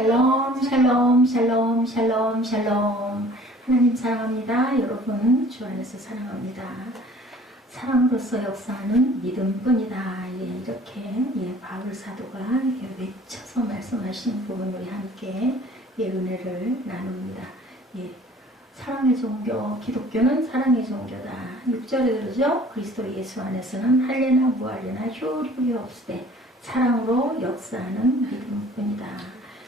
샬롬, 샬롬, 샬롬, 샬롬, 샬롬. 하나님 사랑합니다. 여러분, 주 안에서 사랑합니다. 사랑으로서 역사하는 믿음뿐이다. 이렇게 바울 사도가 외쳐서 말씀하신 부분 우리 함께 은혜를 나눕니다. 사랑의 종교, 기독교는 사랑의 종교다. 6절에 그러죠. 그리스도 예수 안에서는 할례나 무할례나 효력이 없으되 사랑으로 역사하는 믿음뿐이다.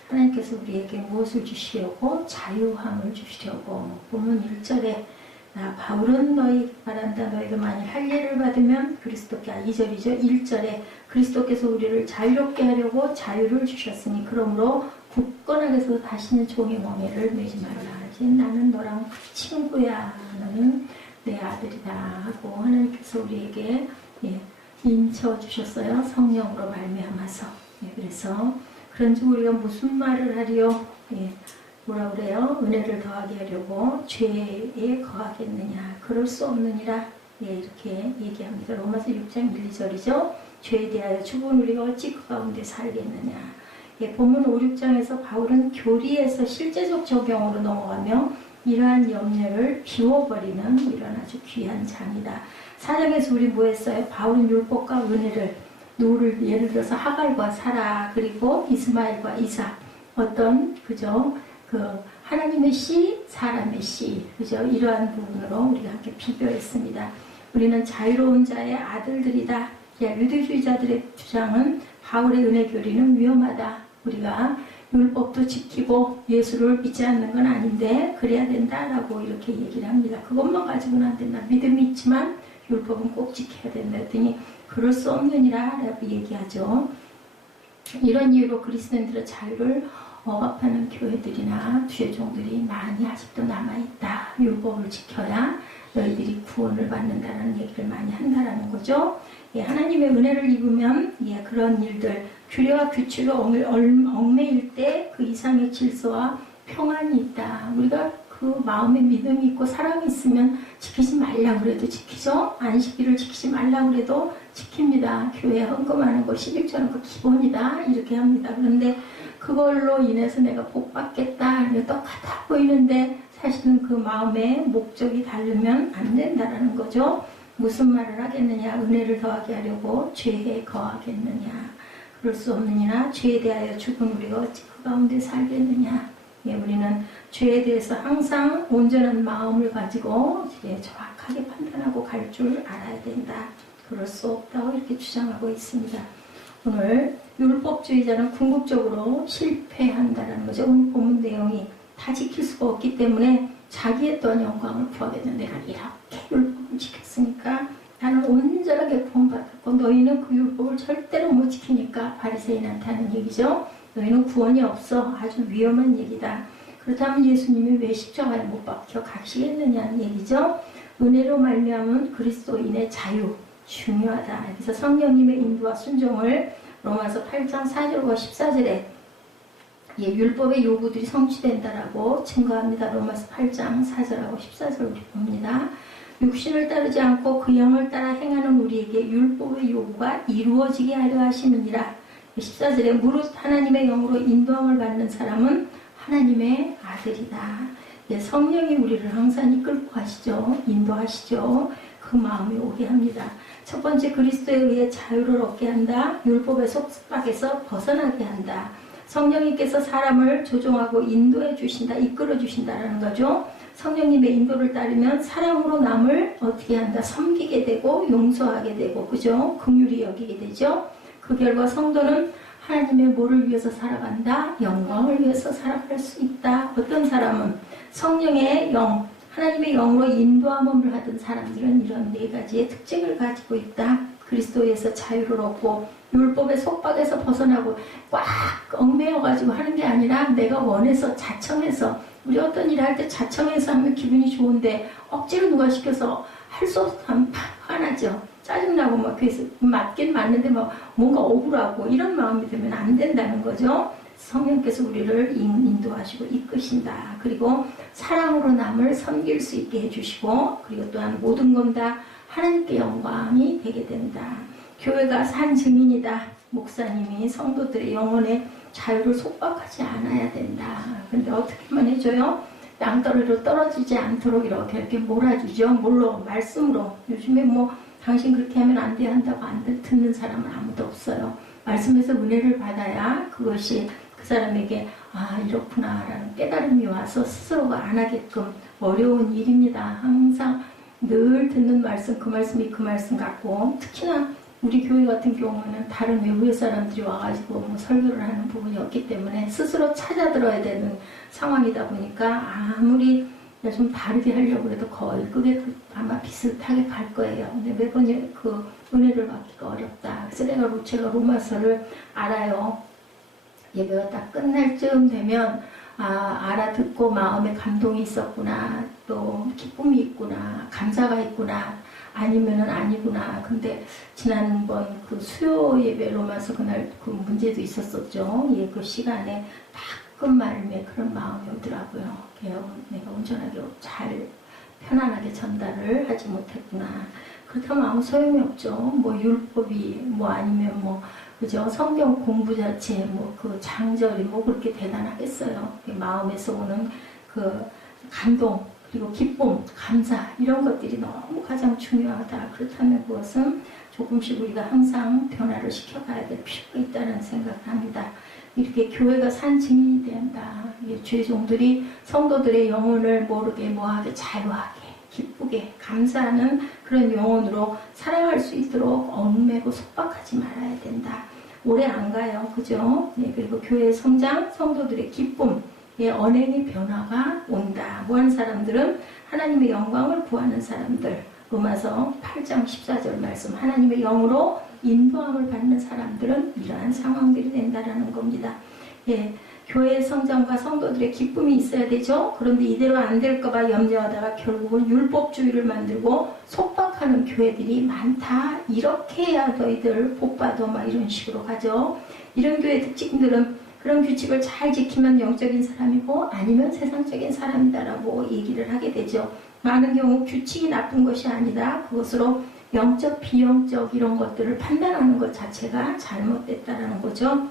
하나님께서 우리에게 무엇을 주시려고? 자유함을 주시려고. 본문 1절에 바울은 너희 말한다. 너희가 만일 할례를 받으면 그리스도께 2절이죠. 1절에 그리스도께서 우리를 자유롭게 하려고 자유를 주셨으니 그러므로 굳건하게 해서 다시는 종의 멍에를 매지 말라. 이제 나는 너랑 친구야. 너는 내 아들이다 하고 하나님께서 우리에게 인쳐 주셨어요. 성령으로 말미암아서. 그래서 그런즉 우리가 무슨 말을 하리요? 뭐라 그래요? 은혜를 더하게 하려고 죄에 거하겠느냐? 그럴 수 없느니라. 이렇게 얘기합니다. 로마서 6장 1, 2절이죠. 죄에 대하여 죽은 우리가 어찌 그 가운데 살겠느냐? 본문 5, 6장에서 바울은 교리에서 실제적 적용으로 넘어가며 이러한 염려를 비워버리는 이런 아주 귀한 장이다. 4장에서 우리 뭐 했어요? 바울은 율법과 은혜를 누구를 예를 들어서 하갈과 사라 그리고 이스마엘과 이삭 어떤 그죠? 하나님의 씨, 사람의 씨 그죠? 이러한 부분으로 우리가 함께 비교했습니다. 우리는 자유로운 자의 아들들이다. 유대주의자들의 주장은 바울의 은혜 교리는 위험하다. 우리가 율법도 지키고 예수를 믿지 않는 건 아닌데 그래야 된다라고 이렇게 얘기를 합니다. 그것만 가지고는 안 된다. 믿음이 있지만 율법은 꼭 지켜야 된다 했더니 그럴 수 없느니라 라고 얘기하죠. 이런 이유로 그리스도인들의 자유를 억압하는 교회들이나 주의종들이 많이 아직도 남아있다. 율법을 지켜야 너희들이 구원을 받는다는 얘기를 많이 한다라는 거죠. 하나님의 은혜를 입으면 그런 일들 규례와 규칙을 얽매일 때 그 이상의 질서와 평안이 있다. 우리가 그 마음에 믿음이 있고 사랑이 있으면 지키지 말라고 그래도 지키죠. 안식일을 지키지 말라고 그래도 지킵니다. 교회에 헌금하는 거 11조는 그 기본이다. 이렇게 합니다. 그런데 그걸로 인해서 내가 복 받겠다. 똑같아 보이는데 사실은 그 마음의 목적이 다르면 안 된다라는 거죠. 무슨 말을 하겠느냐. 은혜를 더하게 하려고 죄에 거하겠느냐. 그럴 수 없느니라. 죄에 대하여 죽은 우리가 어찌 그 가운데 살겠느냐. 우리는 죄에 대해서 항상 온전한 마음을 가지고 정확하게 판단하고 갈 줄 알아야 된다. 그럴 수 없다고 이렇게 주장하고 있습니다. 오늘 율법주의자는 궁극적으로 실패한다는 거죠. 오늘 본문 내용이 다 지킬 수가 없기 때문에 자기의 또한 영광을 구하겠는데 내가 이렇게 율법을 지켰으니까 나는 온전하게 구원받았고 너희는 그 율법을 절대로 못 지키니까 바리새인한테 하는 얘기죠. 너희는 구원이 없어. 아주 위험한 얘기다. 그렇다면 예수님이 왜 십자가에 못 박혀 가시겠느냐는 얘기죠. 은혜로 말미암은 그리스도인의 자유 중요하다. 그래서 성령님의 인도와 순종을 로마서 8장 4절과 14절에 율법의 요구들이 성취된다라고 증거합니다. 로마서 8장 4절하고 14절 우리 봅니다. 육신을 따르지 않고 그 영을 따라 행하는 우리에게 율법의 요구가 이루어지게 하려 하시느니라. 14절에 무릇 하나님의 영으로 인도함을 받는 사람은 하나님의 아들이다. 성령이 우리를 항상 이끌고 가시죠. 인도하시죠. 그 마음이 오게 합니다. 첫 번째 그리스도에 의해 자유를 얻게 한다. 율법의 속박에서 벗어나게 한다. 성령님께서 사람을 조종하고 인도해 주신다. 이끌어 주신다라는 거죠. 성령님의 인도를 따르면 사랑으로 남을 어떻게 한다. 섬기게 되고 용서하게 되고 그죠? 긍휼히 여기게 되죠. 그 결과 성도는 하나님의 뭐를 위해서 살아간다? 영광을 위해서 살아갈 수 있다. 어떤 사람은 성령의 영, 하나님의 영으로 인도함을 하던 사람들은 이런 네 가지의 특징을 가지고 있다. 그리스도에서 자유를 얻고 율법의 속박에서 벗어나고 꽉 얽매여가지고 하는 게 아니라 내가 원해서 자청해서 우리 어떤 일을 할 때 자청해서 하면 기분이 좋은데 억지로 누가 시켜서 할 수 없어 하면 화나죠. 짜증나고 막 그래서 맞긴 맞는데 막 뭔가 억울하고 이런 마음이 들면 안 된다는 거죠. 성령께서 우리를 인도하시고 이끄신다. 그리고 사랑으로 남을 섬길 수 있게 해주시고 그리고 또한 모든 것 다 하나님께 영광이 되게 된다. 교회가 산 증인이다. 목사님이 성도들의 영혼에 자유를 속박하지 않아야 된다. 근데 어떻게만 해줘요? 땅덩어리로 떨어지지 않도록 이렇게 몰아주죠. 뭘로? 말씀으로. 요즘에 뭐 당신 그렇게 하면 안 돼 한다고 안 듣는 사람은 아무도 없어요. 말씀에서 은혜를 받아야 그것이 그 사람에게 아 이렇구나 라는 깨달음이 와서 스스로가 안 하게끔 어려운 일입니다. 항상 늘 듣는 말씀 그 말씀이 그 말씀 같고 특히나 우리 교회 같은 경우는 다른 외부의 사람들이 와가지고 뭐 설교를 하는 부분이 없기 때문에 스스로 찾아 들어야 되는 상황이다 보니까 아무리 좀 다르게 하려고 해도 거의 그게 아마 비슷하게 갈 거예요. 근데 매번 그 은혜를 받기가 어렵다. 그래서 제가 로마서를 알아요. 예배가 딱 끝날 쯤 되면 알아듣고 마음에 감동이 있었구나. 또 기쁨이 있구나. 감사가 있구나. 아니면은 아니구나. 근데 지난번 그 수요 예배 로마서 그날 그 문제도 있었었죠. 예, 그 시간에 딱 끝말에 그런 마음이 오더라고요. 내가 온전하게 잘 편안하게 전달을 하지 못했구나. 그렇다면 아무 소용이 없죠. 뭐 율법이 뭐 아니면 뭐 그죠? 성경 공부 자체 뭐 그 장절이 뭐 그렇게 대단하겠어요. 마음에서 오는 그 감동 그리고 기쁨, 감사 이런 것들이 너무 가장 중요하다. 그렇다면 그것은 조금씩 우리가 항상 변화를 시켜가야 될 필요가 있다는 생각을 합니다. 이렇게 교회가 산 증인이 된다. 주의 종들이 성도들의 영혼을 모르게 뭐하게 자유하게 기쁘게 감사하는 그런 영혼으로 살아갈 수 있도록 얽매고 속박하지 말아야 된다. 오래 안 가요. 그죠? 네, 그리고 교회의 성장, 성도들의 기쁨, 언행의 변화가 온다. 뭐 하는 사람들은 하나님의 영광을 구하는 사람들. 로마서 8장 14절 말씀. 하나님의 영으로 인도함을 받는 사람들은 이러한 상황들이 된다라는 겁니다. 예, 교회의 성장과 성도들의 기쁨이 있어야 되죠. 그런데 이대로 안 될까봐 염려하다가 결국은 율법주의를 만들고 속박하는 교회들이 많다. 이렇게 해야 너희들 복받아 막 이런 식으로 가죠. 이런 교회 특징들은 그런 규칙을 잘 지키면 영적인 사람이고 아니면 세상적인 사람이다라고 얘기를 하게 되죠. 많은 경우 규칙이 나쁜 것이 아니다. 그것으로 영적, 비영적 이런 것들을 판단하는 것 자체가 잘못됐다라는 거죠.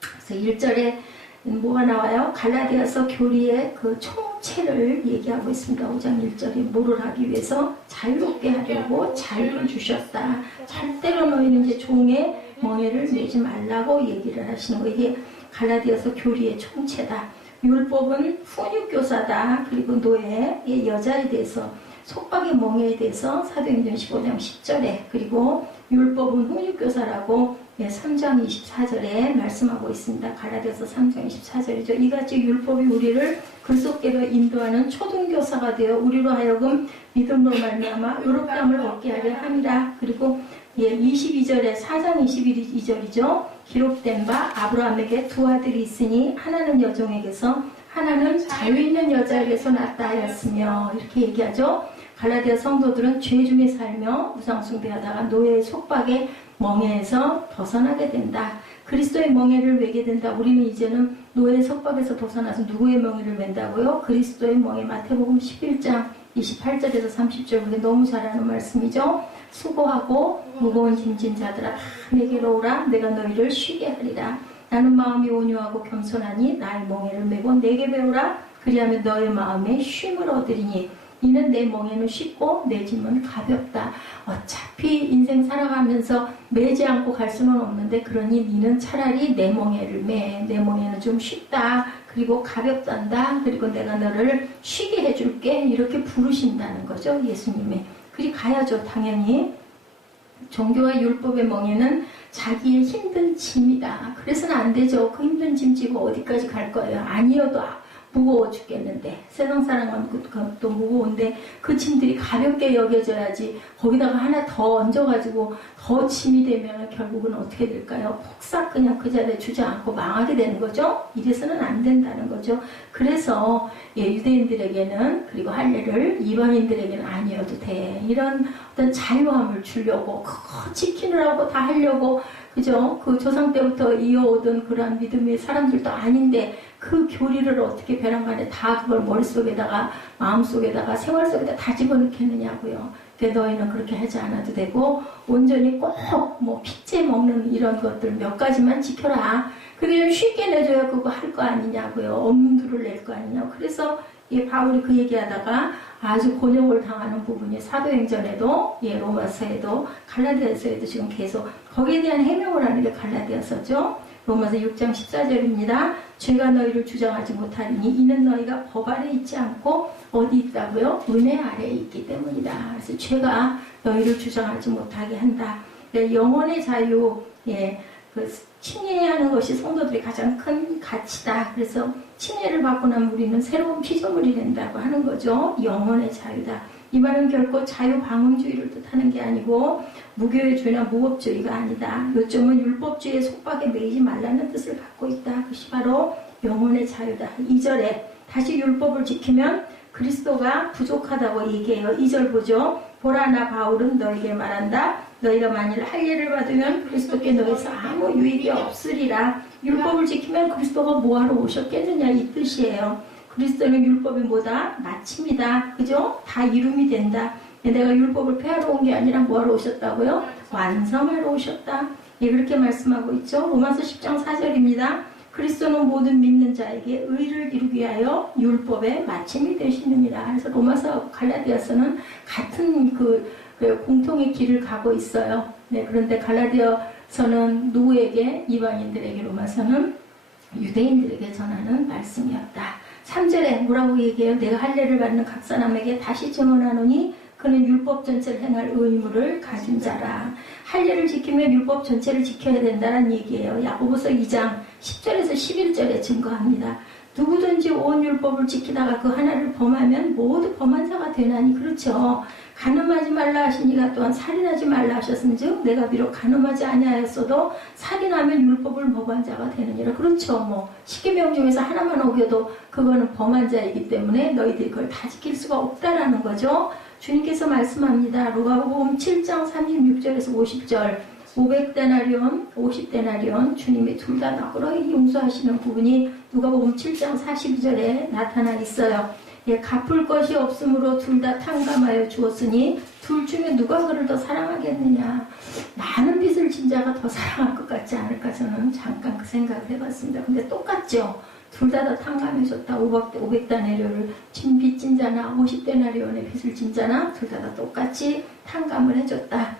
그래서 1절에 뭐가 나와요? 갈라디아서 교리의 그 총체를 얘기하고 있습니다. 5장 1절에 뭐를 하기 위해서 자유롭게 하려고 자유를 주셨다. 절대로 너희는 이제 종의 멍에를 내지 말라고 얘기를 하시는 거예요. 이게 갈라디아서 교리의 총체다. 율법은 훈육교사다. 그리고 노예의 여자에 대해서 속박의 멍에에 대해서 사도행전 15장 10절에 그리고 율법은 훈육교사라고 3장 24절에 말씀하고 있습니다. 갈라디아서 3장 24절이죠. 이같이 율법이 우리를 그리스도께로 인도하는 초등교사가 되어 우리로 하여금 믿음으로 말미암아 의롭다함을 얻게 하려 함이라. 그리고 22절에 4장 22절이죠. 기록된 바 아브라함에게 두 아들이 있으니 하나는 여종에게서 하나는 자유 있는 여자에게서 낳았다 하였으며 이렇게 얘기하죠. 갈라디아 성도들은 죄 중에 살며 우상숭배하다가 노예의 속박에 멍에에서 벗어나게 된다. 그리스도의 멍에를 매게 된다. 우리는 이제는 노예의 속박에서 벗어나서 누구의 멍에를 맨다고요? 그리스도의 멍에. 마태복음 11장 28절에서 30절 그게 너무 잘하는 말씀이죠. 수고하고 무거운 짐진 자들아 다 내게로 오라. 내가 너희를 쉬게 하리라. 나는 마음이 온유하고 겸손하니 나의 멍에를 메고 내게 배우라. 그리하면 너의 마음에 쉼을 얻으리니 이는 내 멍에는 쉽고 내 짐은 가볍다. 어차피 인생 살아가면서 매지 않고 갈 수는 없는데 그러니 니는 차라리 내 멍에를 매. 내 멍에는 좀 쉽다. 그리고 가볍단다. 그리고 내가 너를 쉬게 해줄게. 이렇게 부르신다는 거죠. 예수님이. 그리 가야죠. 당연히. 종교와 율법의 멍에는 자기의 힘든 짐이다. 그래서는 안 되죠. 그 힘든 짐 지고 어디까지 갈 거예요. 아니어도 무거워 죽겠는데 세상 사람은 또 무거운데 그 짐들이 가볍게 여겨져야지. 거기다가 하나 더 얹어가지고 더 짐이 되면 결국은 어떻게 될까요? 폭삭 그냥 그 자리에 주저앉고 망하게 되는 거죠. 이래서는 안 된다는 거죠. 그래서 유대인들에게는 그리고 할례를 이방인들에게는 아니어도 돼. 이런 어떤 자유함을 주려고 그거 지키느라고 다 하려고 그죠? 그 조상 때부터 이어오던 그런 믿음의 사람들도 아닌데 그 교리를 어떻게 벼랑간에 다 그걸 머릿속에다가 마음속에다가 생활 속에다 다 집어넣겠느냐고요. 근데 너희는 그렇게 하지 않아도 되고 온전히 꼭 뭐 핏째 먹는 이런 것들 몇 가지만 지켜라. 그게 좀 쉽게 내줘야 그거 할 거 아니냐고요. 엄두를 낼 거 아니냐고. 그래서 바울이 그 얘기하다가 아주 곤욕을 당하는 부분이 사도행전에도 로마서에도 갈라디아서에도 지금 계속 거기에 대한 해명을 하는 게 갈라디아서죠. 로마서 6장 14절입니다. 죄가 너희를 주장하지 못하리니 이는 너희가 법 아래 있지 않고 어디 있다고요? 은혜 아래에 있기 때문이다. 그래서 죄가 너희를 주장하지 못하게 한다. 영혼의 자유, 그 친애하는 것이 성도들의 가장 큰 가치다. 그래서 친애를 받고 나면 우리는 새로운 피조물이 된다고 하는 거죠. 영혼의 자유다. 이 말은 결코 자유방음주의를 뜻하는 게 아니고 무교회주의나 무법주의가 아니다. 요점은 율법주의의 속박에 매이지 말라는 뜻을 갖고 있다. 그것이 바로 영혼의 자유다. 2절에 다시 율법을 지키면 그리스도가 부족하다고 얘기해요. 2절 보죠. 보라 나 바울은 너에게 말한다. 너희가 만일 할례를 받으면 그리스도께 너에서 아무 유익이 없으리라. 율법을 지키면 그리스도가 뭐하러 오셨겠느냐 이 뜻이에요. 그리스도는 율법이 뭐다? 마침이다. 그죠? 다 이름이 된다. 내가 율법을 폐하러 온 게 아니라 뭐하러 오셨다고요? 완성하러 오셨다. 그렇게 말씀하고 있죠. 로마서 10장 4절입니다. 그리스도는 모든 믿는 자에게 의를 이루기 위하여 율법의 마침이 되시느니라. 그래서 로마서 갈라디아서는 같은 그 공통의 길을 가고 있어요. 그런데 갈라디아서는 누구에게? 이방인들에게, 로마서는 유대인들에게 전하는 말씀이었다. 3절에 뭐라고 얘기해요? 내가 할례를 받는 각 사람에게 다시 증언하노니 그는 율법 전체를 행할 의무를 가진 자라. 할례를 지키면 율법 전체를 지켜야 된다는 얘기예요. 야고보서 2장 10절에서 11절에 증거합니다. 누구든지 온 율법을 지키다가 그 하나를 범하면 모두 범한 자가 되나니. 그렇죠. 간음하지 말라 하시니가 또한 살인하지 말라 하셨은즉 내가 비록 간음하지 아니하였어도 살인하면 율법을 범한 자가 되느니라. 그렇죠. 십계명 중에서 하나만 어겨도 그거는 범한 자이기 때문에 너희들이 그걸 다 지킬 수가 없다라는 거죠. 주님께서 말씀합니다. 누가복음 7장 36절에서 50절 500데나리온, 50데나리온 주님이 둘 다 너그러이 용서하시는 부분이 누가복음 7장 42절에 나타나 있어요. 갚을 것이 없으므로 둘 다 탕감하여 주었으니 둘 중에 누가 그를 더 사랑하겠느냐. 많은 빚을 진 자가 더 사랑할 것 같지 않을까 저는 잠깐 그 생각을 해봤습니다. 근데 똑같죠. 둘 다 탕감해줬다. 500데나리온을 빚진 자나 50데나리온의 빚을 진 자나 둘 다 똑같이 탕감을 해줬다.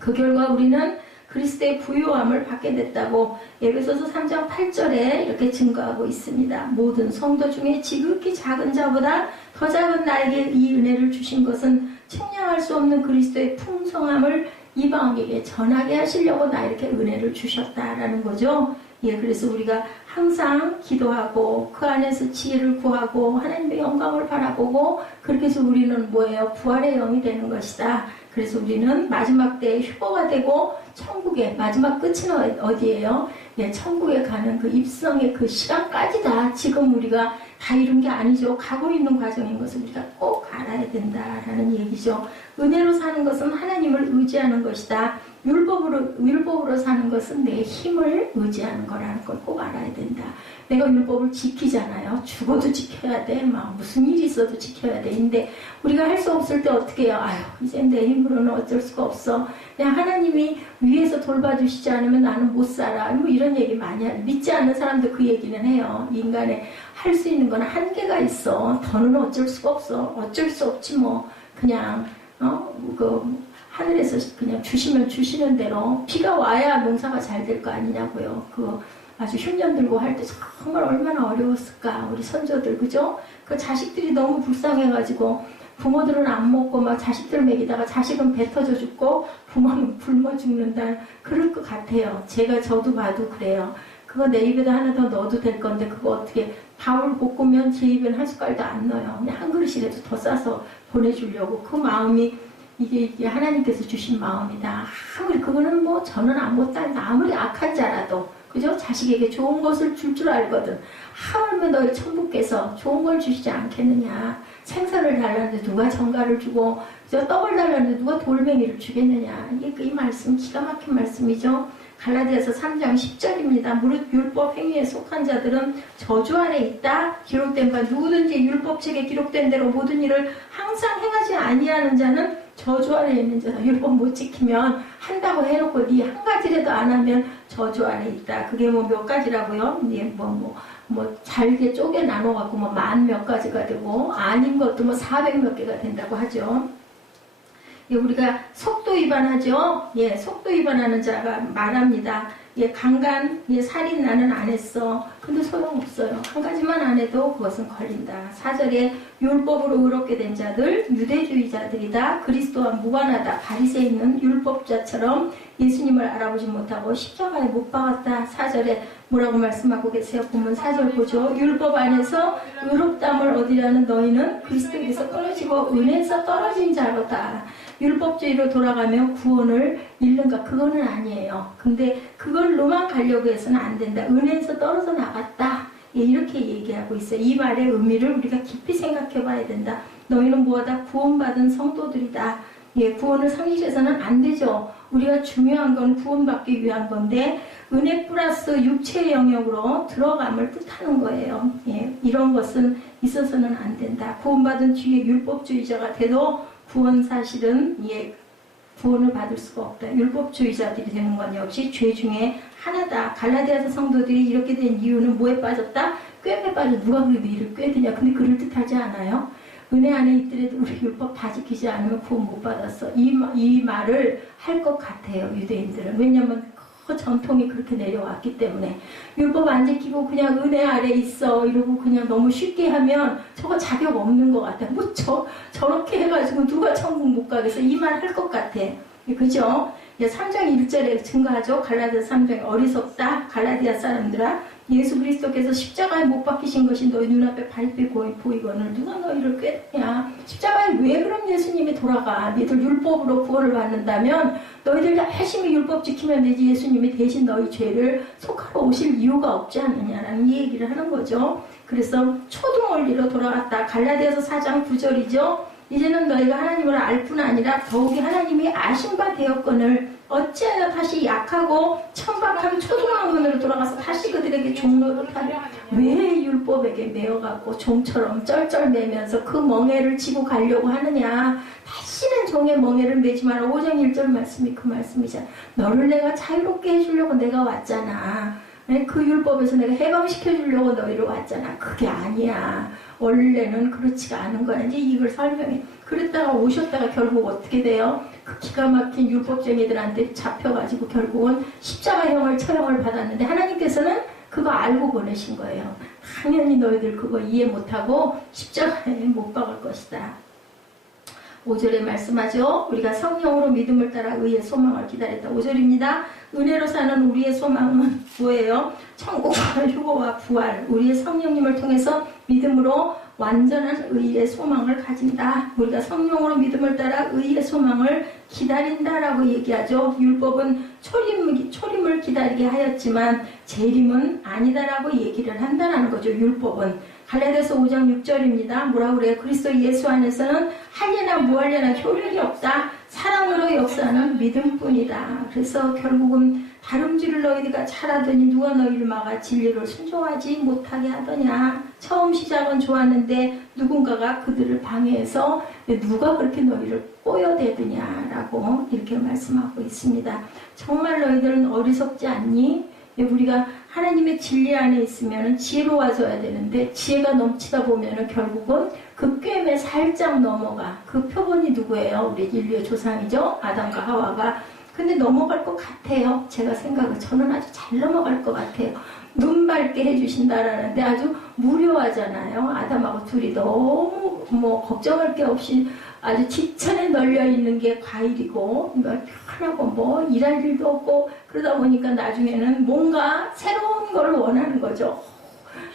그 결과 우리는 그리스도의 부요함을 받게 됐다고 에베소서 3장 8절에 이렇게 증거하고 있습니다. 모든 성도 중에 지극히 작은 자보다 더 작은 나에게 이 은혜를 주신 것은 측량할 수 없는 그리스도의 풍성함을 이방에게 전하게 하시려고 나에게 은혜를 주셨다라는 거죠. 그래서 우리가 항상 기도하고 그 안에서 지혜를 구하고 하나님의 영광을 바라보고 그렇게 해서 우리는 뭐예요? 부활의 영이 되는 것이다. 그래서 우리는 마지막 때에 휴거가 되고 천국의 마지막 끝은 어디예요? 천국에 가는 그 입성의 그 시간까지다. 지금 우리가 다 이룬 게 아니죠. 가고 있는 과정인 것을 우리가 꼭 알아야 된다라는 얘기죠. 은혜로 사는 것은 하나님을 의지하는 것이다. 율법으로 사는 것은 내 힘을 의지하는 거라는 걸 꼭 알아야 된다. 내가 율법을 지키잖아요. 죽어도 지켜야 돼. 무슨 일이 있어도 지켜야 돼. 근데 우리가 할 수 없을 때 어떻게 해요? 이제 내 힘으로는 어쩔 수가 없어. 그냥 하나님이 위에서 돌봐주시지 않으면 나는 못 살아. 이런 얘기 많이 하죠. 믿지 않는 사람도 그 얘기는 해요. 인간의 할 수 있는 건 한계가 있어. 더는 어쩔 수가 없어. 어쩔 수 없지 그냥 하늘에서 그냥 주시면 주시는 대로 비가 와야 농사가 잘 될 거 아니냐고요. 아주 흉년 들고 할 때 정말 얼마나 어려웠을까. 우리 선조들 그죠? 그 자식들이 너무 불쌍해가지고 부모들은 안 먹고 자식들 먹이다가 자식은 배 터져 죽고 부모는 굶어 죽는다. 그럴 것 같아요. 저도 봐도 그래요. 그거 내 입에다 하나 더 넣어도 될 건데 그거 어떻게 밥을 볶으면 제 입에는 한 숟갈도 안 넣어요. 그냥 한 그릇이라도 더 싸서 보내주려고. 그 마음이 이게 하나님께서 주신 마음이다. 아무리 그거는 저는 아무리 악한 자라도 그죠? 자식에게 좋은 것을 줄 알거든. 하물며 너희 천부께서 좋은 걸 주시지 않겠느냐. 생선을 달라는데 누가 정갈을 주고 떡을 달라는데 누가 돌멩이를 주겠느냐. 이 말씀 기가 막힌 말씀이죠. 갈라디아서 3장 10절입니다. 무릇 율법 행위에 속한 자들은 저주 아래 있다. 기록된 바 누구든지 율법책에 기록된 대로 모든 일을 항상 행하지 아니하는 자는 저주 아래 있는 자다. 율법 못 지키면 한다고 해놓고 네 한 가지라도 안 하면 저주 아래 있다. 그게 뭐 몇 가지라고요? 뭐 잘게 쪼개 나눠갖고 뭐 10,000몇 가지가 되고 아닌 것도 뭐 400몇 개가 된다고 하죠. 예, 우리가 속도 위반하죠. 예, 속도 위반하는 자가 말합니다. 예, 강간, 예, 살인 나는 안 했어. 근데 소용없어요. 한 가지만 안 해도 그것은 걸린다. 4절에 율법으로 의롭게 된 자들, 유대주의자들이다. 그리스도와 무관하다. 바리새인은 율법자처럼 예수님을 알아보지 못하고 십자가에 못 박았다. 4절에 뭐라고 말씀하고 계세요? 보면 4절 보죠. 율법 안에서 의롭담을 얻으려는 너희는 그리스도에게서 떨어지고 은혜에서 떨어진 자로다. 율법주의로 돌아가면 구원을 잃는가? 그거는 아니에요. 근데 그걸로만 가려고 해서는 안 된다. 은혜에서 떨어져 나갔다. 예, 이렇게 얘기하고 있어요. 이 말의 의미를 우리가 깊이 생각해 봐야 된다. 너희는 무엇다 구원받은 성도들이다. 예, 구원을 상실해서는 안 되죠. 우리가 중요한 건 구원받기 위한 건데 은혜 플러스 육체의 영역으로 들어감을 뜻하는 거예요. 예, 이런 것은 있어서는 안 된다. 구원받은 뒤에 율법주의자가 돼도 구원 사실은 예, 구원을 받을 수가 없다. 율법주의자들이 되는 건 역시 죄 중에 하나다. 갈라디아서 성도들이 이렇게 된 이유는 뭐에 빠졌다? 꾀에 빠져. 누가 그래도 이를 꾀드냐? 근데 그를 뜻하지 않아요? 은혜 안에 있더라도 우리 율법 다 지키지 않으면 구원 못 받았어. 이 말을 할 것 같아요. 유대인들은. 왜냐하면 그 전통이 그렇게 내려왔기 때문에 율법 안 지키고 그냥 은혜 아래 있어 이러고 그냥 너무 쉽게 하면 저거 자격 없는 것 같아. 뭐 저렇게 해가지고 누가 천국 못 가겠어. 이 말 할 것 같아. 그죠? 3장 1절에 증거하죠. 갈라디아 3장 어리석다. 갈라디아 사람들아 예수 그리스도께서 십자가에 못 박히신 것이 너희 눈앞에 발빛 보이거늘 누가 너희를 꾀냐. 십자가에 왜 그럼 예수님이 돌아가. 너희들 율법으로 구원을 받는다면 너희들 열심히 율법 지키면 되지 예수님이 대신 너희 죄를 속하러 오실 이유가 없지 않느냐라는 이 얘기를 하는 거죠. 그래서 초등 원리로 돌아갔다. 갈라디아서 4장 9절이죠. 이제는 너희가 하나님을 알 뿐 아니라 더욱이 하나님이 아신 바 되었거늘 어찌하여 다시 약하고 천박한 초등학문으로 돌아가서 다시 그들에게 종로를 하냐. 왜 율법에게 매어갖고 종처럼 쩔쩔매면서 그 멍에를 지고 가려고 하느냐. 다시는 종의 멍에를 매지 마라. 5장 1절 말씀이 그 말씀이잖아. 너를 내가 자유롭게 해주려고 내가 왔잖아. 그 율법에서 내가 해방시켜주려고 너희를 왔잖아. 그게 아니야. 원래는 그렇지가 않은 거야. 이제 이걸 설명해. 그랬다가 오셨다가 결국 어떻게 돼요? 그 기가 막힌 율법쟁이들한테 잡혀가지고 결국은 십자가형을 처형을 받았는데 하나님께서는 그거 알고 보내신 거예요. 당연히 너희들 그거 이해 못하고 십자가에 못 박을 것이다. 5절에 말씀하죠. 우리가 성령으로 믿음을 따라 의의 소망을 기다렸다. 5절입니다. 은혜로 사는 우리의 소망은 뭐예요? 천국과 휴거와 부활. 우리의 성령님을 통해서 믿음으로 완전한 의의 소망을 가진다. 우리가 성령으로 믿음을 따라 의의 소망을 기다린다라고 얘기하죠. 율법은 초림을 기다리게 하였지만 재림은 아니다라고 얘기를 한다는 거죠. 율법은. 갈라디아서 5장 6절입니다. 뭐라 그래요? 그리스도 예수 안에서는 할례나 무할례나 효력이 없다. 사랑으로 역사하는 믿음뿐이다. 그래서 결국은 다름질을 너희가 잘하더니 누가 너희를 막아 진리를 순종하지 못하게 하더냐. 처음 시작은 좋았는데 누군가가 그들을 방해해서 누가 그렇게 너희를 꼬여대느냐라고 이렇게 말씀하고 있습니다. 정말 너희들은 어리석지 않니? 우리가 하나님의 진리 안에 있으면 지혜로워져야 되는데 지혜가 넘치다 보면 결국은 그 꿰매 살짝 넘어가. 그 표본이 누구예요? 우리 인류의 조상이죠. 아담과 하와가. 근데 넘어갈 것 같아요. 제가 저는 아주 잘 넘어갈 것 같아요. 눈 밝게 해주신다라는데 아주 무료하잖아요. 아담하고 둘이 너무 걱정할 게 없이 아주 지천에 널려 있는 게 과일이고 편하고 일할 일도 없고 그러다 보니까 나중에는 뭔가 새로운 걸 원하는 거죠.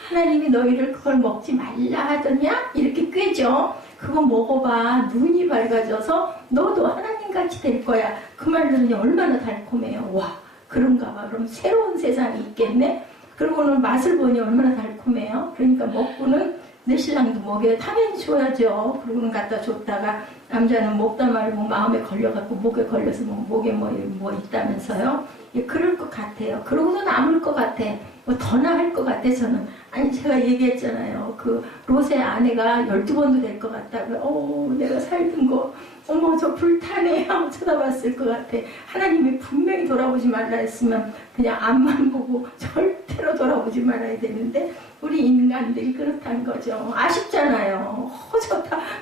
하나님이 너희를 그걸 먹지 말라 하더냐? 이렇게 꿰죠. 그거 먹어봐. 눈이 밝아져서 너도 하나님같이 될 거야. 그 말 들으니 얼마나 달콤해요. 와, 그런가 봐. 그럼 새로운 세상이 있겠네. 그러고는 맛을 보니 얼마나 달콤해요. 그러니까 먹고는 내 신랑도 먹여야 당연히 줘야죠. 그러고는 갖다 줬다가 남자는 먹다 말고 마음에 걸려갖고 목에 걸려서 목에 뭐 있다면서요. 예, 그럴 것 같아요. 그러고도 남을 것 같아. 뭐 더 나을 것 같아 저는. 아니 제가 얘기했잖아요. 그 롯의 아내가 12번도 될 것 같다고. 내가 살던 거 어머 저 불타네 하고 쳐다봤을 것 같아. 하나님이 분명히 돌아보지 말라 했으면 그냥 앞만 보고 절대로 돌아보지 말아야 되는데 우리 인간들이 그렇다는 거죠. 아쉽잖아요.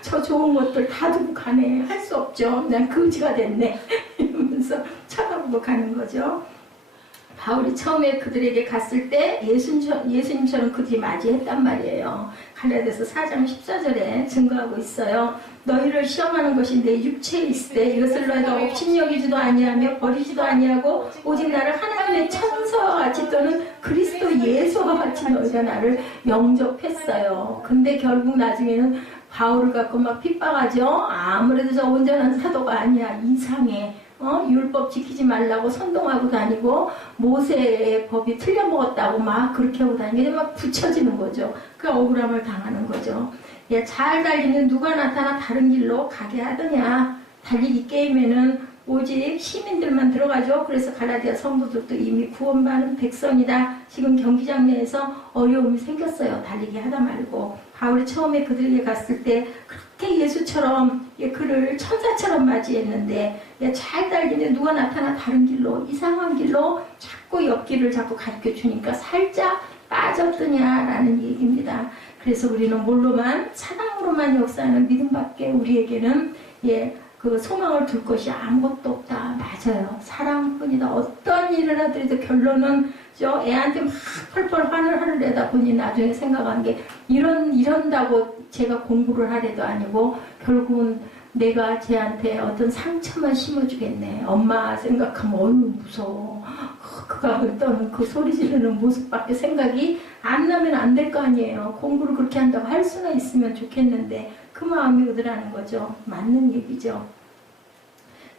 저 좋은 것들 다 두고 가네. 할 수 없죠. 난 거지가 됐네. 이러면서 쳐다보고 가는 거죠. 바울이 처음에 그들에게 갔을 때 예수님처럼 그들이 맞이했단 말이에요. 갈라디아서 4장 14절에 증거하고 있어요. 너희를 시험하는 것이 내 육체에 있을 때 이것을 너희가 업신여기지도 아니하며 버리지도 아니하고 오직 나를 하나님의 천사와 같이 또는 그리스도 예수와 같이 너희가 나를 영접했어요. 근데 결국 나중에는 바울을 갖고 막 핍박하죠. 아무래도 저 온전한 사도가 아니야. 이상해. 율법 지키지 말라고 선동하고 다니고 모세의 법이 틀려먹었다고 막 그렇게 하고 다니게 막 붙여지는 거죠. 그 억울함을 당하는 거죠. 예, 잘 달리는 누가 나타나 다른 길로 가게 하더냐. 달리기 게임에는 오직 시민들만 들어가죠. 그래서 갈라디아 성도들도 이미 구원받은 백성이다. 지금 경기장 내에서 어려움이 생겼어요. 달리기 하다 말고. 바울이 처음에 그들에게 갔을 때 그렇게 예수처럼 그를 천사처럼 맞이했는데 잘 달리는 누가 나타나 다른 길로 이상한 길로 자꾸 옆길을 자꾸 가르쳐 주니까 살짝 빠졌더냐라는 얘기입니다. 그래서 우리는 뭘로만 사랑으로만 역사하는 믿음밖에 우리에게는 그 소망을 둘 것이 아무것도 없다. 맞아요. 사랑뿐이다. 어떤 일을 하더라도 결론은 애한테 막 펄펄 화를 내다 보니 나중에 생각한 게 이런다고 제가 공부를 하래도 아니고 결국은 내가 쟤한테 어떤 상처만 심어주겠네. 엄마 생각하면 어휴 무서워. 그가 떠는 그 소리 지르는 모습밖에 생각이 안 나면 안 될 거 아니에요. 공부를 그렇게 한다고 할 수는 있으면 좋겠는데 그 마음이 오더라는 거죠. 맞는 얘기죠.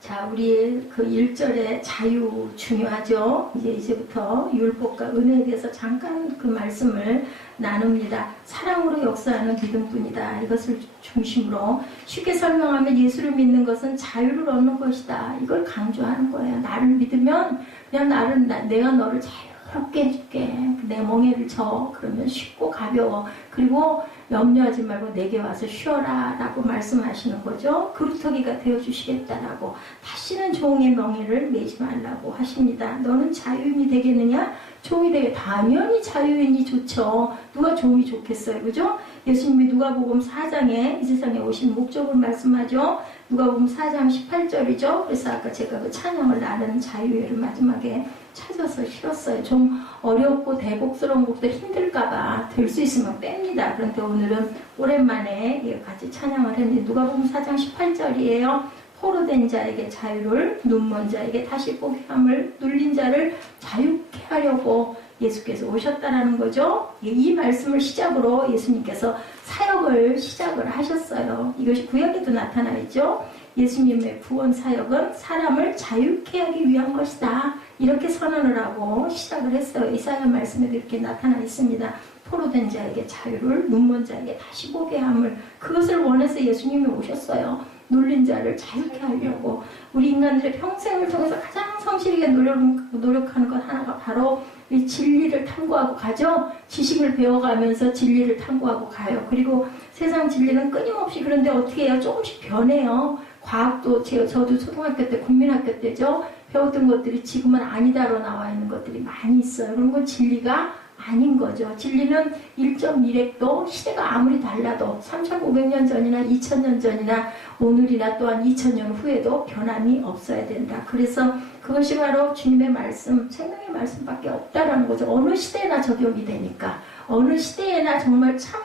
자, 우리의 그 1절의 자유 중요하죠. 이제부터 율법과 은혜에 대해서 잠깐 그 말씀을 나눕니다. 사랑으로 역사하는 믿음뿐이다. 이것을 중심으로 쉽게 설명하면 예수를 믿는 것은 자유를 얻는 것이다. 이걸 강조하는 거예요. 나를 믿으면 그냥 내가 너를 자유롭게 해줄게. 내 멍에를 쳐. 그러면 쉽고 가벼워. 그리고 염려하지 말고 내게 와서 쉬어라 라고 말씀하시는 거죠. 그루터기가 되어주시겠다라고. 다시는 종의 멍에를 매지 말라고 하십니다. 너는 자유인이 되겠느냐? 종이 되게 당연히 자유인이 좋죠. 누가 종이 좋겠어요. 그죠? 예수님이 누가복음 4장에 이 세상에 오신 목적을 말씀하죠. 누가복음 4장 18절이죠. 그래서 아까 제가 그 찬양을 나는 자유회를 마지막에 찾아서 실었어요. 좀 어렵고 대복스러운 곡들 힘들까봐 될 수 있으면 뺍니다. 그런데 오늘은 오랜만에 같이 찬양을 했는데 누가복음 4장 18절이에요. 포로된 자에게 자유를, 눈먼 자에게 다시 보게 함을, 눌린 자를 자유케 하려고 예수께서 오셨다라는 거죠. 이 말씀을 시작으로 예수님께서 사역을 시작을 하셨어요. 이것이 구약에도 나타나 있죠. 예수님의 구원 사역은 사람을 자유케 하기 위한 것이다. 이렇게 선언을 하고 시작을 했어요. 이사야 말씀에도 이렇게 나타나 있습니다. 포로된 자에게 자유를, 눈먼 자에게 다시 보게 함을, 그것을 원해서 예수님이 오셨어요. 눌린 자를 자유케 하려고. 우리 인간들의 평생을 통해서 가장 성실하게 노력하는 것 하나가 바로 이 진리를 탐구하고 가죠. 지식을 배워가면서 진리를 탐구하고 가요. 그리고 세상 진리는 끊임없이, 그런데 어떻게 해요? 조금씩 변해요. 과학도 저도 초등학교 때, 국민학교 때죠. 배웠던 것들이 지금은 아니다로 나와 있는 것들이 많이 있어요. 그런 건 진리가 아닌 거죠. 진리는 1.1핵도 시대가 아무리 달라도 3,500년 전이나 2,000년 전이나 오늘이나 또한 2,000년 후에도 변함이 없어야 된다. 그래서 그것이 바로 주님의 말씀, 생명의 말씀밖에 없다라는 거죠. 어느 시대나 적용이 되니까. 어느 시대에나 정말 참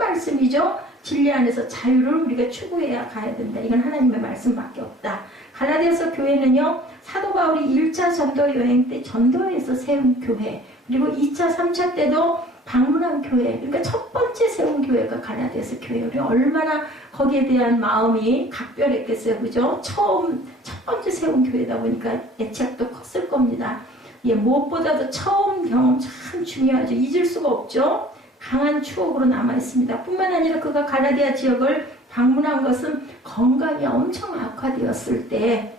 말씀이죠. 진리 안에서 자유를 우리가 추구해야 가야 된다. 이건 하나님의 말씀밖에 없다. 갈라디아서 교회는요, 사도 바울이 1차 전도 여행 때 전도에서 세운 교회, 그리고 2차, 3차 때도 방문한 교회, 그러니까 첫 번째 세운 교회가 갈라디아서 교회예요. 얼마나 거기에 대한 마음이 각별했겠어요. 그죠? 첫 번째 세운 교회다 보니까 애착도 컸을 겁니다. 무엇보다도 처음 경험 참 중요하죠. 잊을 수가 없죠. 강한 추억으로 남아있습니다. 뿐만 아니라 그가 갈라디아 지역을 방문한 것은 건강이 엄청 악화되었을 때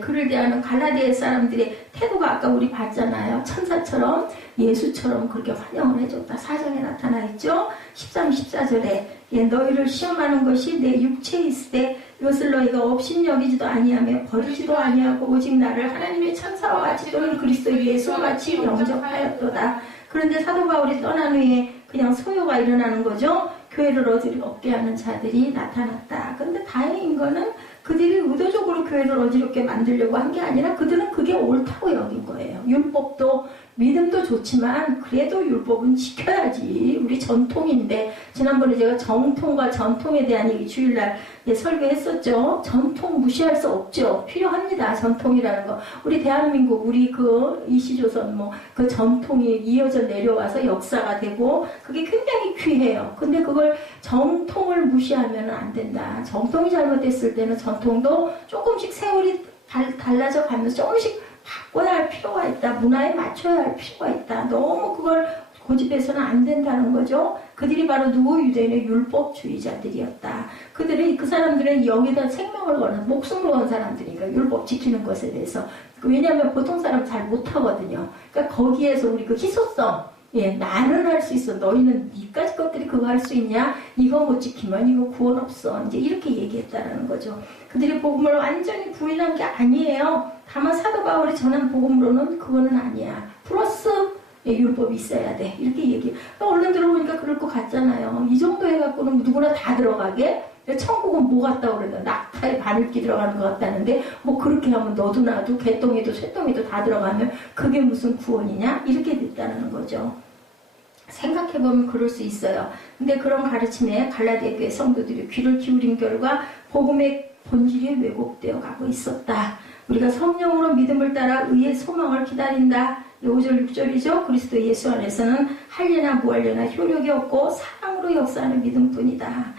그를 대하는 갈라디아 사람들의 태도가 아까 우리 봤잖아요. 천사처럼 예수처럼 그렇게 환영을 해줬다. 4장에 나타나 있죠. 13, 14절에 너희를 시험하는 것이 내 육체에 있을 때 이것을 너희가 업신여기지도 아니하며 버리지도 아니하고 오직 나를 하나님의 천사와 같이 또는 그리스도 예수와 같이 영접하였도다. 그런데 사도 바울이 떠난 후에 그냥 소요가 일어나는 거죠. 교회를 어지럽게 하는 자들이 나타났다. 그런데 다행인 거는 그들이 의도적으로 교회를 어지럽게 만들려고 한 게 아니라 그들은 그게 옳다고 여긴 거예요. 율법도 믿음도 좋지만 그래도 율법은 지켜야지. 우리 전통인데 지난번에 제가 정통과 전통에 대한 얘기 주일날 설교했었죠. 전통 무시할 수 없죠. 필요합니다. 전통이라는 거. 우리 대한민국 우리 그 이시조선 그 전통이 이어져 내려와서 역사가 되고 그게 굉장히 귀해요. 근데 그걸 정통을 무시하면 안 된다. 정통이 잘못됐을 때는 전통도 조금씩 세월이 달라져 가면서 조금씩 바꿔야 할 필요가 있다. 문화에 맞춰야 할 필요가 있다. 너무 그걸 고집해서는 안 된다는 거죠. 그들이 바로 누구? 유대인의 율법주의자들이었다. 그 사람들은 여기다 생명을 거는 목숨을 건 사람들이니까 율법 지키는 것에 대해서. 왜냐하면 보통 사람 잘 못하거든요. 그러니까 거기에서 우리 그 희소성, 나는 할 수 있어. 너희는 니까지 것들이 그거 할 수 있냐? 이거 못 지키면 이거 구원 없어. 이제 이렇게 얘기했다라는 거죠. 그들이 복음을 완전히 부인한 게 아니에요. 다만 사도 바울이 전한 복음으로는 그거는 아니야. 플러스 율법이 있어야 돼. 이렇게 얘기해. 얼른 들어보니까 그럴 것 같잖아요. 이 정도 해갖고는 누구나 다 들어가게? 천국은 뭐 같다고 그러나 낙타에 바늘기 들어가는 것 같다는데 그렇게 하면 너도 나도 개똥이도 쇠똥이도 다 들어가면 그게 무슨 구원이냐? 이렇게 됐다는 거죠. 생각해보면 그럴 수 있어요. 근데 그런 가르침에 갈라디아 교회 성도들이 귀를 기울인 결과 복음의 본질이 왜곡되어 가고 있었다. 우리가 성령으로 믿음을 따라 의의 소망을 기다린다. 5절 6절이죠. 그리스도 예수 안에서는 할례나 무할례나 효력이 없고 사랑으로 역사하는 믿음뿐이다.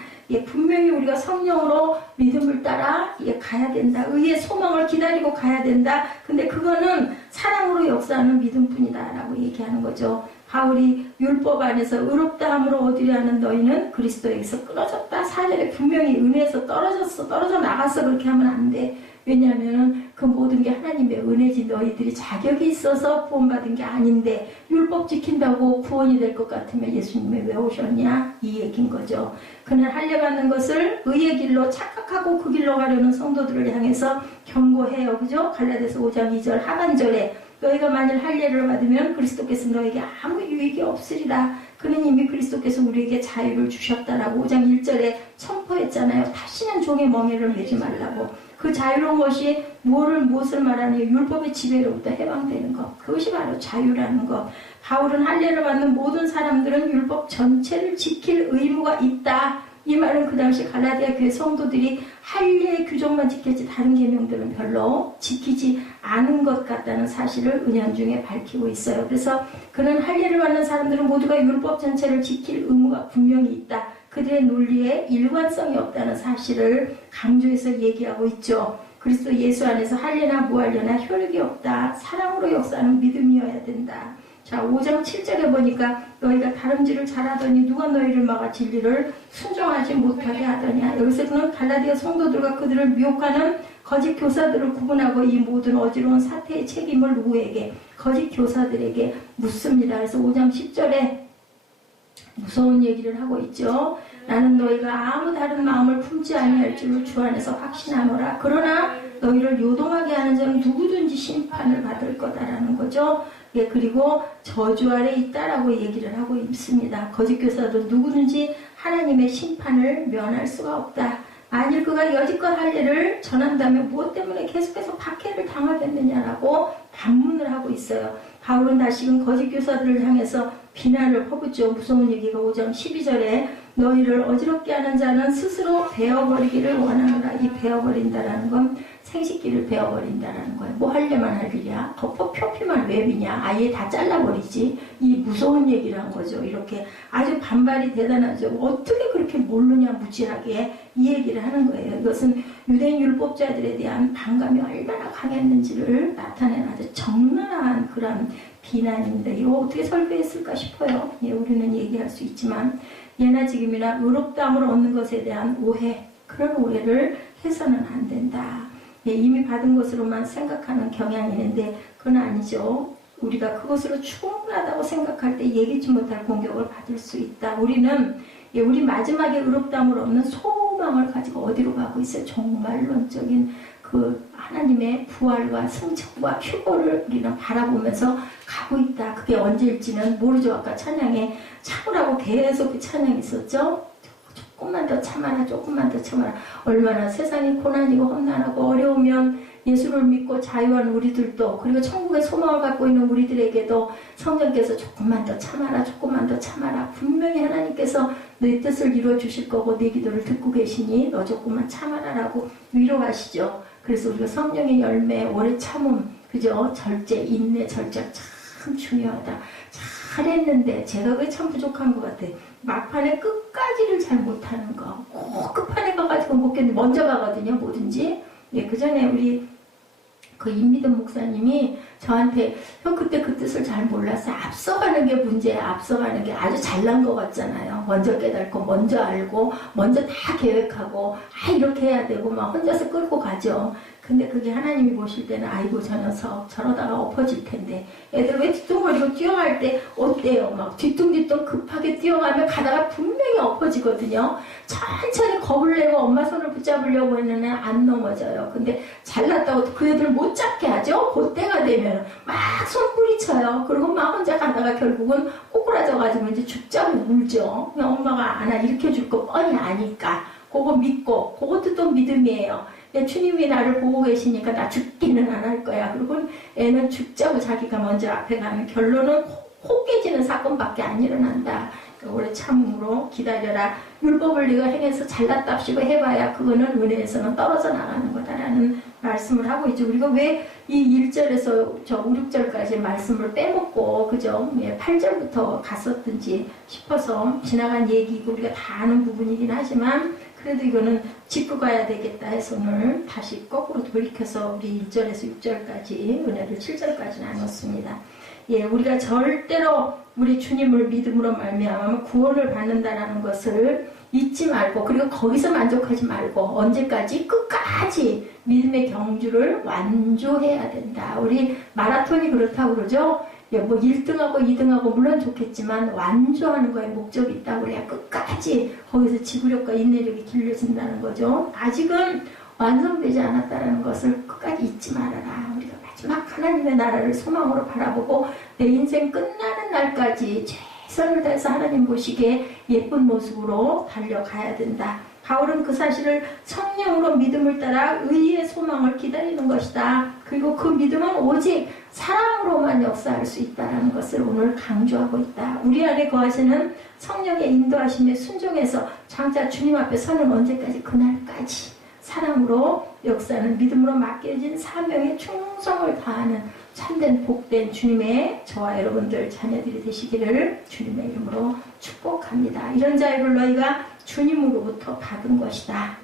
분명히 우리가 성령으로 믿음을 따라 가야 된다. 의의 소망을 기다리고 가야 된다. 근데 그거는 사랑으로 역사하는 믿음뿐이다 라고 얘기하는 거죠. 바울이 율법 안에서 의롭다 함으로 얻으려 하는 너희는 그리스도에게서 끊어졌다. 4절에 분명히 은혜에서 떨어져 나가서 그렇게 하면 안 돼. 왜냐하면 그 모든 게 하나님의 은혜지. 너희들이 자격이 있어서 구원받은 게 아닌데 율법 지킨다고 구원이 될 것 같으면 예수님이 왜 오셨냐? 이 얘기인 거죠. 그는 할례 받는 것을 의의 길로 착각하고 그 길로 가려는 성도들을 향해서 경고해요. 그죠? 갈라디아서 5장 2절 하반절에 너희가 만일 할례를 받으면 그리스도께서 너에게 아무 유익이 없으리라. 그는 이미 그리스도께서 우리에게 자유를 주셨다라고 5장 1절에 선포했잖아요. 다시는 종의 멍에를 매지 말라고. 그 자유로운 것이 무엇을 말하느냐? 율법의 지배로부터 해방되는 것. 그것이 바로 자유라는 것. 바울은 할례를 받는 모든 사람들은 율법 전체를 지킬 의무가 있다. 이 말은 그 당시 갈라디아 교회 성도들이 할례의 규정만 지켰지 다른 계명들은 별로 지키지 않은 것 같다는 사실을 은연중에 밝히고 있어요. 그래서 그는 할례를 받는 사람들은 모두가 율법 전체를 지킬 의무가 분명히 있다. 그들의 논리에 일관성이 없다는 사실을 강조해서 얘기하고 있죠. 그리스도 예수 안에서 할례나 무할례나 효력이 없다. 사랑으로 역사하는 믿음이어야 된다. 자, 5장 7절에 보니까 너희가 다름질을 잘하더니 누가 너희를 막아 진리를 순종하지 못하게 하더냐. 여기서는 갈라디아 성도들과 그들을 미혹하는 거짓 교사들을 구분하고 이 모든 어지러운 사태의 책임을 누구에게? 거짓 교사들에게 묻습니다. 그래서 5장 10절에 무서운 얘기를 하고 있죠. 나는 너희가 아무 다른 마음을 품지 아니할 줄을 주 안에서 확신하노라. 그러나 너희를 요동하게 하는 자는 누구든지 심판을 받을 거다라는 거죠. 그리고 저주 아래 있다라고 얘기를 하고 있습니다. 거짓 교사도 누구든지 하나님의 심판을 면할 수가 없다. 만일 그가 여지껏 할례를 전한다면 무엇 때문에 계속해서 박해를 당하겠느냐라고 반문을 하고 있어요. 바울은 다시금 거짓 교사들을 향해서 비난을 퍼붓죠. 무서운 얘기가 5장 12절에 너희를 어지럽게 하는 자는 스스로 베어버리기를 원하노라. 이 베어버린다라는 건 생식기를 베어버린다라는 거예요. 뭐 하려면 할 일이야. 덮어 표피만 왜 비냐. 아예 다 잘라버리지. 이 무서운 얘기를 한 거죠. 이렇게 아주 반발이 대단하죠. 어떻게 그렇게 모르냐 무지하게 이 얘기를 하는 거예요. 이것은 유대인 율법자들에 대한 반감이 얼마나 강했는지를 나타내는 아주 적나라한 그런 비난입니다. 이거 어떻게 설교했을까 싶어요. 예, 우리는 얘기할 수 있지만 예나 지금이나 의롭다함을 얻는 것에 대한 오해, 그런 오해를 해서는 안 된다. 예, 이미 받은 것으로만 생각하는 경향이 있는데 그건 아니죠. 우리가 그것으로 충분하다고 생각할 때 예기치 못할 공격을 받을 수 있다. 우리는 우리 마지막에 의롭다함을 얻는 소망을 가지고 어디로 가고 있어요? 종말론적인 그 하나님의 부활과 승천과 휴거를 우리는 바라보면서 가고 있다. 그게 언제일지는 모르죠. 아까 찬양에 참으라고 계속 그 찬양이 있었죠. 조금만 더 참아라, 조금만 더 참아라. 얼마나 세상이 고난이고 험난하고 어려우면 예수를 믿고 자유한 우리들도, 그리고 천국의 소망을 갖고 있는 우리들에게도 성령께서 조금만 더 참아라, 조금만 더 참아라. 분명히 하나님께서 내 뜻을 이루어 주실 거고 내 기도를 듣고 계시니 너 조금만 참아라라고 위로하시죠. 그래서 우리가 성령의 열매, 오래 참음, 그죠? 절제, 인내, 절제 참 중요하다. 잘했는데 제가 그게 참 부족한 것 같아. 막판에 끝까지를 잘 못하는 거. 꼭 끝판에 가가지고 못 겠는데 먼저 가거든요. 뭐든지. 예, 그 전에 우리 그 임미든 목사님이 저한테 형 그때 그 뜻을 잘 몰랐어. 앞서가는 게 문제야. 앞서가는 게 아주 잘난 것 같잖아요. 먼저 깨닫고 먼저 알고 먼저 다 계획하고 이렇게 해야 되고 막 혼자서 끌고 가죠. 근데 그게 하나님이 보실 때는 아이고 저 녀석 저러다가 엎어질 텐데 애들 왜 뒤뚱거리고 뛰어갈 때 어때요? 막 뒤뚱뒤뚱 급하게 뛰어가면 가다가 분명히 엎어지거든요. 천천히 겁을 내고 엄마 손을 붙잡으려고 했는데 안 넘어져요. 근데 잘났다고 그 애들 못 잡게 하죠. 그때가 되면 막 손부리쳐요. 그리고 막 혼자 가다가 결국은 꼬꾸라져가지고 이제 죽자고 울죠. 그냥 엄마가 안아 일으켜줄 거 뻔히 아니까 그거 믿고, 그것도 또 믿음이에요. 주님이 나를 보고 계시니까 나 죽기는 안 할 거야. 그리고 애는 죽자고 자기가 먼저 앞에 가면 결론은 코 깨지는 사건밖에 안 일어난다. 오래 참음으로 기다려라. 율법을 네가 행해서 잘났답시고 해봐야 그거는 은혜에서는 떨어져 나가는 거다라는 말씀을 하고 있죠. 우리가 왜 이 1절에서 저 5, 6절까지 말씀을 빼먹고 그죠? 8절부터 갔었든지 싶어서 지나간 얘기고 우리가 다 아는 부분이긴 하지만 그래도 이거는 짚고 가야 되겠다 해서 오늘 다시 거꾸로 돌이켜서 우리 1절에서 6절까지 은혜를 7절까지 나눴습니다. 예, 우리가 절대로 우리 주님을 믿음으로 말미암아 구원을 받는다라는 것을 잊지 말고, 그리고 거기서 만족하지 말고 언제까지? 끝까지 믿음의 경주를 완주해야 된다. 우리 마라톤이 그렇다고 그러죠. 예, 뭐 1등하고 2등하고 물론 좋겠지만 완주하는 거에 목적이 있다고 그래야 끝까지 거기서 지구력과 인내력이 길러진다는 거죠. 아직은 완성되지 않았다는 것을 끝까지 잊지 말아라. 우리가 마지막 하나님의 나라를 소망으로 바라보고 내 인생 끝나는 날까지 최선을 다해서 하나님 보시기에 예쁜 모습으로 달려가야 된다. 바울은 그 사실을 성령으로 믿음을 따라 의의 소망을 기다리는 것이다. 그리고 그 믿음은 오직 사랑으로만 역사할 수 있다는 것을 오늘 강조하고 있다. 우리 안에 거하시는 성령의 인도하심에 순종해서 장차 주님 앞에 서는 언제까지? 그날까지 사랑으로 역사하는 믿음으로 맡겨진 사명에 충성을 다하는 참된 복된 주님의 저와 여러분들 자녀들이 되시기를 주님의 이름으로 축복합니다. 이런 자유를 너희가 주님으로부터 받은 것이다.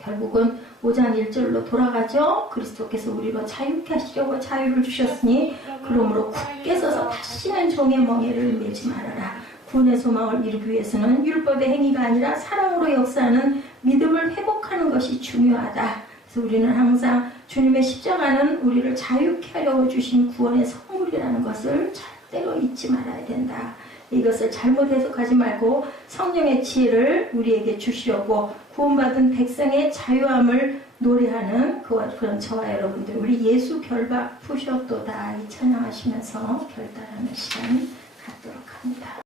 결국은 5장 1절로 돌아가죠. 그리스도께서 우리로 자유케 하시려고 자유를 주셨으니 그러므로 굳게 서서 다시는 종의 멍에를 매지 말아라. 구원의 소망을 이루기 위해서는 율법의 행위가 아니라 사랑으로 역사하는 믿음을 회복하는 것이 중요하다. 그래서 우리는 항상 주님의 십자가는 우리를 자유케 하려고 주신 구원의 선물이라는 것을 절대로 잊지 말아야 된다. 이것을 잘못 해석하지 말고 성령의 지혜를 우리에게 주시려고 구원받은 백성의 자유함을 노래하는 그런 저와 여러분들, 우리 예수 결박 푸셨도다 이 찬양하시면서 결단하는 시간 갖도록 합니다.